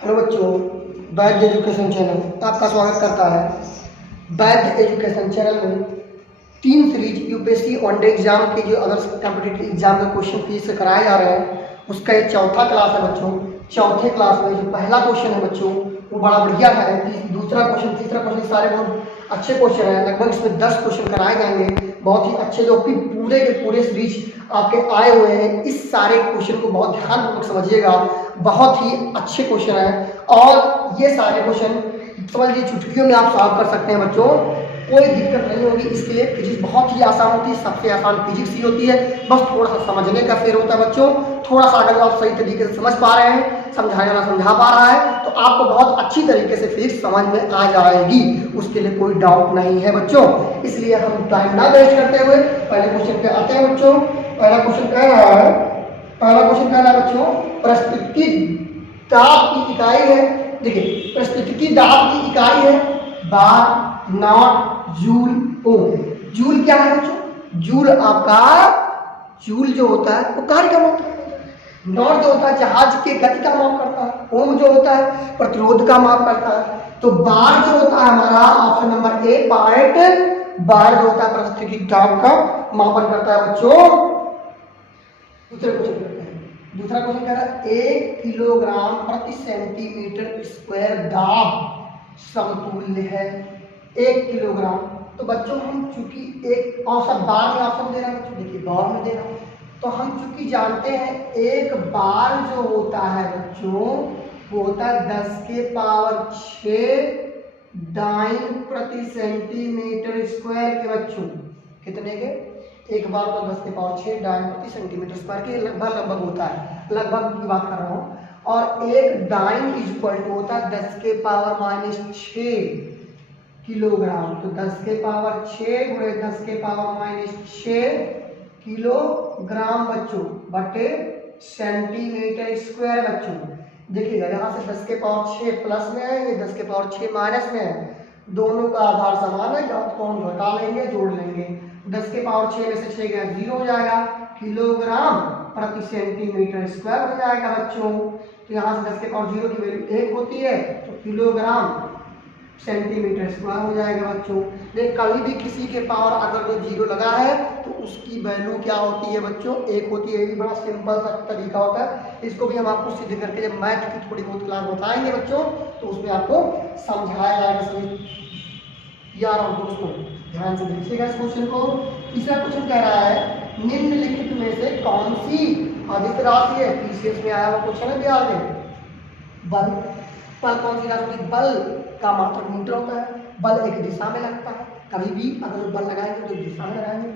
Hello बच्चों, वैद्य education channel आपका स्वागत करता है। वैद्य एजुकेशन चैनल में 3 सीरीज यूपीएससी वनडे एग्जाम के जो अदर कॉम्पिटिटिव एग्जाम के क्वेश्चन फीस से कराए जा रहे हैं, उसका ये चौथा क्लास है बच्चों। चौथे क्लास में जो पहला क्वेश्चन है बच्चों वो बड़ा बढ़िया है। दूसरा क्वेश्चन, तीसरा क्वेश्चन सारे बहुत अच्छे क्वेश्चन हैं। लगभग इसमें 10 क्वेश्चन कराए जाएंगे, बहुत ही अच्छे, जो कि पूरे के पूरे सीरीज आपके आए हुए हैं। इस सारे क्वेश्चन को बहुत ध्यानपूर्वक समझिएगा, बहुत ही अच्छे क्वेश्चन हैं। और ये सारे क्वेश्चन समझ लीजिए चुटकियों में आप सॉल्व कर सकते हैं बच्चों, कोई दिक्कत नहीं होगी। इसके लिए फिजिक्स बहुत ही आसान होती है, सबसे आसान फिजिक्स ही होती है। बस थोड़ा सा समझने का फेर होता है बच्चों। थोड़ा सा अगर आप सही तरीके से समझ पा रहे हैं, समझाने वाला समझा पा रहा है, तो आपको बहुत अच्छी तरीके से फिजिक्स समझ में आ जाएगी, उसके लिए कोई डाउट नहीं है बच्चों। इसलिए हम टाइम ना वेस्ट करते हुए पहले क्वेश्चन पे आते हैं बच्चों। पहला क्वेश्चन कह रहा है बच्चों, प्रस्तुति दाब की इकाई है। देखिए, प्रस्तुति दाब की इकाई है बार, नॉट, जूल, ओम। जूल क्या है बच्चों? जूल आपका, जूल जो होता है वो कार्य का माप करता है। नॉट जो होता है जहाज के गति का माप करता है। ओम जो होता है प्रतिरोध का माप करता है। तो बार जो होता है हमारा ऑप्शन नंबर ए पार्ट, बार जो होता है प्रस्तुति दाब का मापन करता है बच्चों। दूसरा क्वेश्चन कह रहा है 1 किलोग्राम प्रति सेंटीमीटर स्क्वायर दाब समतुल्य है। 1 किलोग्राम, तो बच्चों हम चूंकि एक औसत बार में ऑप्शन दे रहा है बच्चों, देखिए बार में दे रहा हूं, तो हम चूंकि जानते हैं एक बार जो होता है बच्चों वो होता है 10 के पावर 6 डाइन प्रति सेंटीमीटर स्क्वायर के बच्चों। कितने के? एक बार तो 10 के पावर 6 डाइन प्रति सेंटीमीटर स्क्वायर के लगभग होता है, लगभग की बात कर रहा हूँ। और एक डाइन इक्वल टू होता है 10 के पावर -6 किलोग्राम। तो 10 के पावर 6 गुणे 10 के पावर -6 किलोग्राम बच्चों बटे सेंटीमीटर स्क्वायर बच्चों। देखिएगा यहाँ से 10 के पावर 6 प्लस में है, ये 10 के पावर 6 माइनस में है। दोनों का आधार समान है, घात को हम घटा लेंगे, जोड़ लेंगे। 10 के पावर 6 में से 6 गया 0 हो जाएगा, किलोग्राम प्रति सेंटीमीटर स्क्वायर हो जाएगा बच्चों। तो यहाँ से 10 के पावर 0 की वैल्यू 1 होती है, तो किलोग्राम सेंटीमीटर स्क्वायर हो जाएगा बच्चों। देख, कभी भी किसी के पावर अगर जो 0 लगा है तो उसकी वैल्यू क्या होती है बच्चों? 1 होती है। ये भी बड़ा सिंपल सा तरीका होता है, इसको भी हम आपको सिद्ध करके जब मैथ की थोड़ी बहुत क्लास बताएंगे बच्चों तो उसमें आपको समझाया जाएगा सभी यार। और दोस्तों ध्यान से देखिएगा इस क्वेश्चन को। तीसरा क्वेश्चन कह रहा है निम्नलिखित में से कौन सी अदिश राशि है? पीसीएस में आया हुआ क्वेश्चन है बिहार में। बल, बल कौन सी राशि? बल का मात्रक न्यूटन होता है। बल एक दिशा में लगता है, कभी भी अगर बल लगाएंगे तो एक दिशा में लगाएंगे।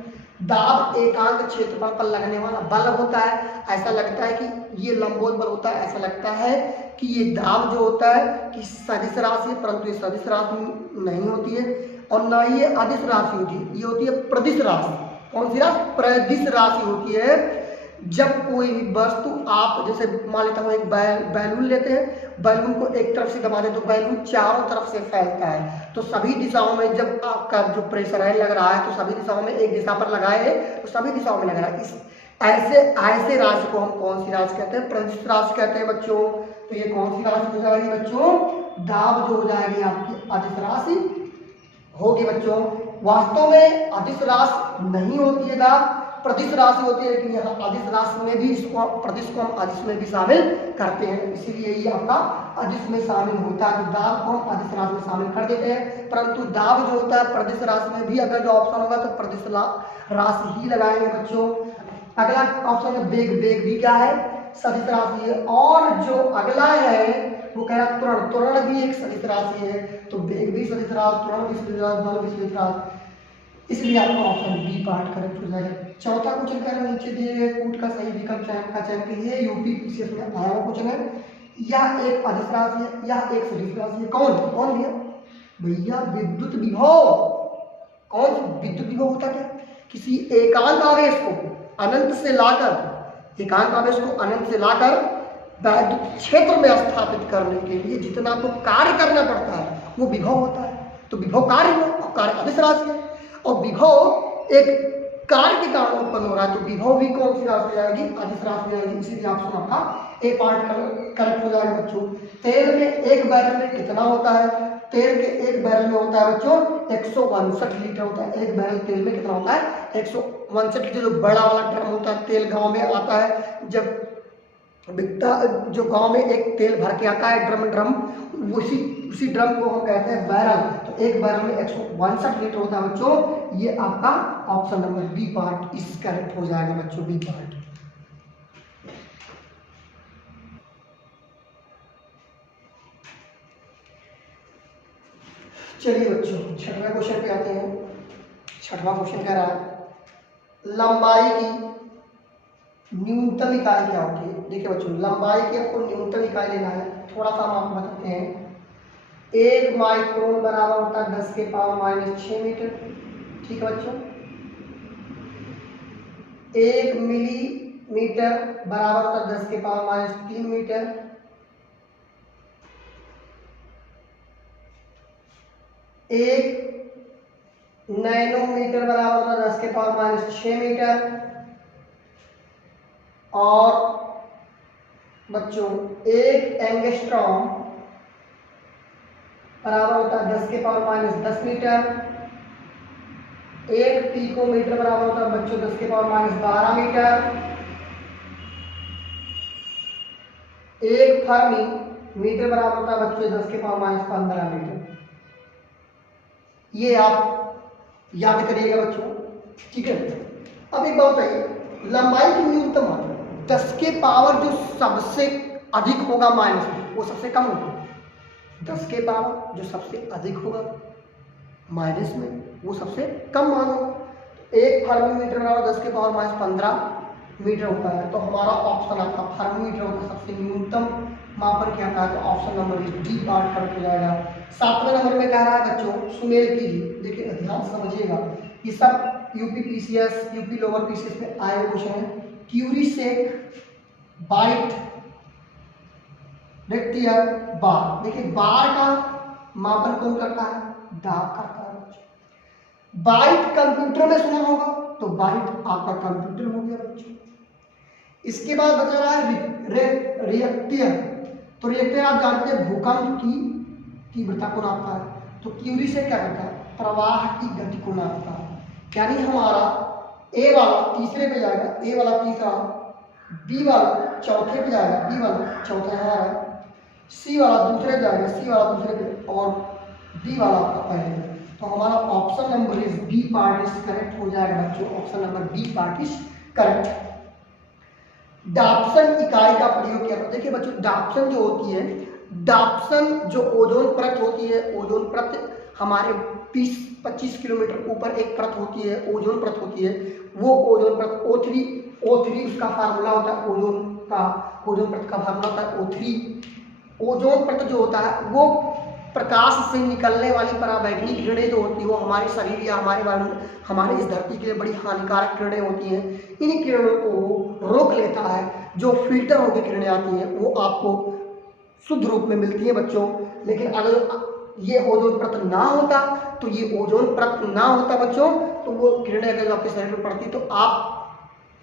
दाब एकांक क्षेत्रफल पर लगने वाला बल होता है। ऐसा लगता है कि ये लंबवत बल होता है, ऐसा लगता है कि ये दाब जो होता है कि सदिश राशि है, परंतु ये सदिश राशि नहीं होती है और ना ही ये अदिश राशि होती है, ये होती है प्रदिश राशि। कौन सी राशि? प्रदिश राशि होती है। जब कोई भी वस्तु आप जैसे मान लेता हूँ एक बैलून लेते हैं, बैलून को एक तरफ से दबा दें तो बैलून चारों तरफ से फैलता है। तो सभी दिशाओं में जब आपका जो प्रेशर है लग रहा है तो सभी दिशाओं में एक दिशा पर लगाए तो सभी दिशाओं में लग रहा है। इस ऐसे राशि को हम कौन सी राशि कहते हैं? प्रदिश राशि कहते हैं बच्चों। तो ये कौन सी राशि हो जाएगी बच्चों? दाब जो हो जाएगी आपकी अदिश राशि होगी बच्चों। वास्तव में अदिश राशि नहीं होती है दाब, प्रदिश राशि होती है, लेकिन यहाँ अदिश राशि में भी इसको प्रदिश को हम अदिश में भी शामिल करते हैं, इसीलिए ये आपका अदिश में शामिल होता है। तो दाब को हम अदिश राशि में शामिल कर देते हैं, परंतु दाब जो होता है प्रदिश राशि में भी अगर जो ऑप्शन होगा तो प्रदिश राशि ही लगाएंगे बच्चों। अगला ऑप्शन है वेग। वेग भी क्या है? सदिश राशि है। और जो अगला है वो कह रहा है त्वरण। त्वरण भी एक सदिश राशि है, तो वेग भी सदिश राशि, त्वरण भी सदिश राशि, बल भी सदिश राशि, इसलिए आपका ऑप्शन बी पार्ट करेक्ट हो जाएगा। चौथा क्वेश्चन कह रहा है नीचे दिए गए कूट का सही विकल्प का चयन कीजिए। यूपी पीसीएस में आया हुआ क्वेश्चन है। यह एक अदिश राशि है, यह एक सदिश राशि है। कौन कौन भैया? भैया विद्युत विभव। कौन विद्युत विभव होता क्या? किसी एकांक आवेश को अनंत से लाकर, एकांक आवेश को अनंत से लाकर वैद्युत क्षेत्र में स्थापित करने के लिए जितना आपको कार्य करना पड़ता है वो विभव होता है। तो विभव कार्य है और कार्य अदिश राशि है, और विभव एक कार्य के कारण उत्पन्न हो रहा है, तो विभव भी कौन सी राशि जाएगी? अदिश राशि जाएगी। इसीलिए ऑप्शन आपका ए पार्ट करेक्ट हो जाएगा बच्चों। तेल में एक बैरल में कितना होता है? तेल के एक बैरल में होता है बच्चों 162 लीटर होता है। एक बैरल तेल में कितना होता है? 162 लीटर। जो बड़ा वाला ड्रम होता है, तेल गांव में आता है जब बिकता, जो गांव में एक तेल भर के आता है ड्रम, उसी ड्रम को हम कहते हैं बैरल। तो एक बैरल में 162 लीटर होता है बच्चों। ये आपका ऑप्शन नंबर बी पार्ट इस करेक्ट हो जाएगा बच्चों, बी पार्ट। चलिए बच्चों, छठवां क्वेश्चन पे आते हैं। छठवां क्वेश्चन कह रहा है लंबाई की न्यूनतम इकाई क्या होती है? देखिए बच्चों, लंबाई की आपको न्यूनतम इकाई लेना है। थोड़ा सा हम आपको बताते हैं। 1 माइक्रोन बराबर होता है 10 के पावर -6 मीटर। ठीक है बच्चों। 1 मिलीमीटर बराबर होता है 10 के पावर -3 मीटर। 1 नैनोमीटर बराबर होता है 10 के पावर -6 मीटर। और बच्चों 1 एंगस्ट्रॉम बराबर होता है 10 के पावर -10 मीटर। 1 पिकोमीटर बराबर होता है बच्चों 10 के पावर -12 मीटर। 1 फर्मी मीटर बराबर होता है बच्चों 10 के पावर -15 मीटर। ये आप याद करिएगा बच्चों, ठीक है। अब एक बात बताइए, लंबाई की न्यूनतम मात्रा 10 के पावर जो सबसे अधिक होगा माइनस में, वो सबसे कम होगा। 10 के पावर जो सबसे अधिक होगा माइनस में, वो सबसे कम मान होगा। 1 फर्मीमीटर बराबर 10 के पावर -15 मीटर होता है। तो हमारा ऑप्शन आपका फर्मीमीटर होता है, सबसे न्यूनतम मापन क्या था? तो option number D part correct हो जाएगा। 7वें नंबर में कह रहा है बच्चों सुमेल कीजिए। देखिए ध्यान समझिएगा, ये सब UP PCS, UP lower PCS में आए क्वेश्चन है। क्यूरी सेक बाइट रेक्टियर बार। देखिए बार का मापन कौन करता है? डाक करता है। बाइट कंप्यूटर में सुना होगा, तो बाइट आपका कंप्यूटर हो गया बच्चों। इसके बाद बचा रहा है रिएक्टियर। तो रिएक्टियर आप जानते हैं भूकंप की तीव्रता को नापता है। तो क्यूरी से क्या करता है? प्रवाह की गति को नापता है। यानी हमारा ए वाला तीसरे पे जाएगा, ए वाला तीसरा, बी वाला चौथे पे जाएगा, बी वाला चौथा हमारा, सी वाला दूसरे पे जाएगा, सी वाला दूसरे पे, और डी वाला आपका पहले। तो हमारा option number is B part is correct हो जाएगा बच्चों। Option number B part is correct. Dapsone इकाई का प्रयोग किया। देखिए बच्चों, डाप्सन जो होती है, डाप्सन जो ओजोन परत होती है, ओजोन परत हमारे 20-25 किलोमीटर ऊपर एक परत होती है, ओजोन परत होती है। वो ओजोन परत O3 उसका फार्मूला होता है। ओजोन परत का फार्मूला होता है O3। ओजोन परत जो होता है वो प्रकाश से निकलने वाली पराबैंगनी किरणें जो होती है, वो हमारे शरीर या हमारे इस धरती के लिए बड़ी हानिकारक किरणें होती हैं। इन किरणों को रोक लेता है। जो फिल्टर होकर किरणें आती हैं वो आपको शुद्ध रूप में मिलती है बच्चों। लेकिन अगर ये ओजोन परत ना होता, तो ये ओजोन परत ना होता बच्चों, तो वो किरणें अगर आपके शरीर में पड़ती तो आप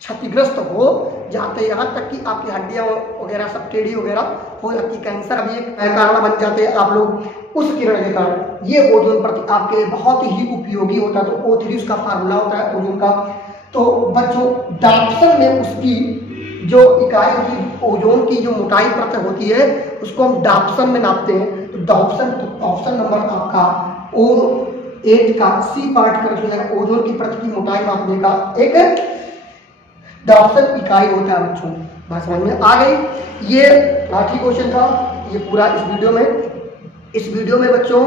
क्षतिग्रस्त हो जाते, यहाँ तक कि आपकी हड्डियां वगैरह सब टेढ़ी वगैरह हो जाती, कैंसर भी एक कारण बन जाते हैं आप लोग उस किरण के कारण। ये ओजोन परत आपके लिए बहुत ही उपयोगी होता है। तो O3 उसका फार्मूला होता है ओजोन का। तो बच्चों डाप्सन में उसकी जो इकाई होती, ओजोन की जो मोटाई परत होती है, उसको हम डाप्सन में नापते हैं। तो ऑप्शन नंबर आपका O8 का सी पार्ट करेक्ट हो जाएगा। ओजोन की परत की मोटाई मापने का एक डाप्सन इकाई होता है बच्चों। बात समझ में आ गई। ये आखिरी क्वेश्चन था ये पूरा इस वीडियो में बच्चों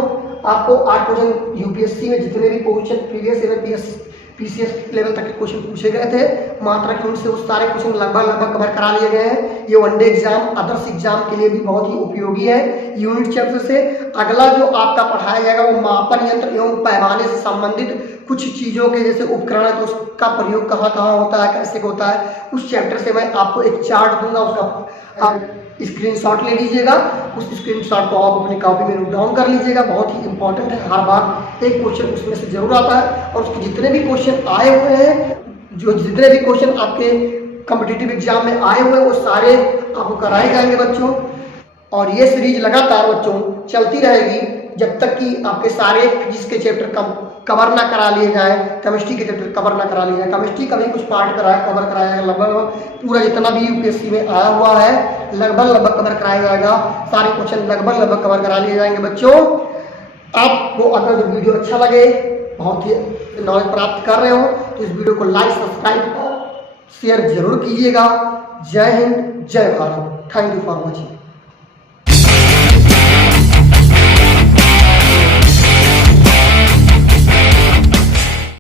आपको 8 क्वेश्चन यूपीएससी में जितने भी question previous year PCS level तक के क्वेश्चन पूछे गए थे, मात्रा की उनसे वो सारे क्वेश्चन लगभग कवर करा लिए गए हैं। ये वनडे एग्जाम, अदर्स एग्जाम के लिए भी बहुत ही उपयोगी है। यूनिट चैप्टर से अगला जो आपका पढ़ाया जाएगा वो मापन यंत्र एवं पैमाने से संबंधित कुछ चीजों के जैसे उपकरण है, तो उसका प्रयोग कहाँ कहाँ होता है, कैसे होता है, उस चैप्टर से मैं आपको एक चार्ट दूंगा। उसका आप स्क्रीनशॉट ले लीजिएगा। उस स्क्रीनशॉट को आप अपनी कॉपी में नोट डाउन कर लीजिएगा। बहुत ही इंपॉर्टेंट है, हर बार एक क्वेश्चन उसमें से जरूर आता है। और उसके जितने भी क्वेश्चन आए हुए हैं, जितने भी क्वेश्चन आपके कॉम्पिटिटिव एग्जाम में आए हुए हैं, वो सारे आपको कराए जाएंगे बच्चों। और ये सीरीज लगातार बच्चों चलती रहेगी जब तक कि आपके सारे फिजिक्स के चैप्टर कवर ना करा लिए जाए, केमिस्ट्री के चैप्टर कवर ना करा लिए जाए। केमिस्ट्री का भी कुछ पार्ट कवर कराया जाएगा, लगभग पूरा जितना भी यूपीएससी में आया हुआ है लगभग कवर कराया जाएगा। सारे क्वेश्चन लगभग कवर करा लिए जाएंगे बच्चों। आपको अगर जो वीडियो अच्छा लगे, बहुत ही नॉलेज प्राप्त कर रहे हो, तो इस वीडियो को लाइक, सब्सक्राइब, शेयर जरूर कीजिएगा। जय हिंद, जय Bharat. Thank you for watching.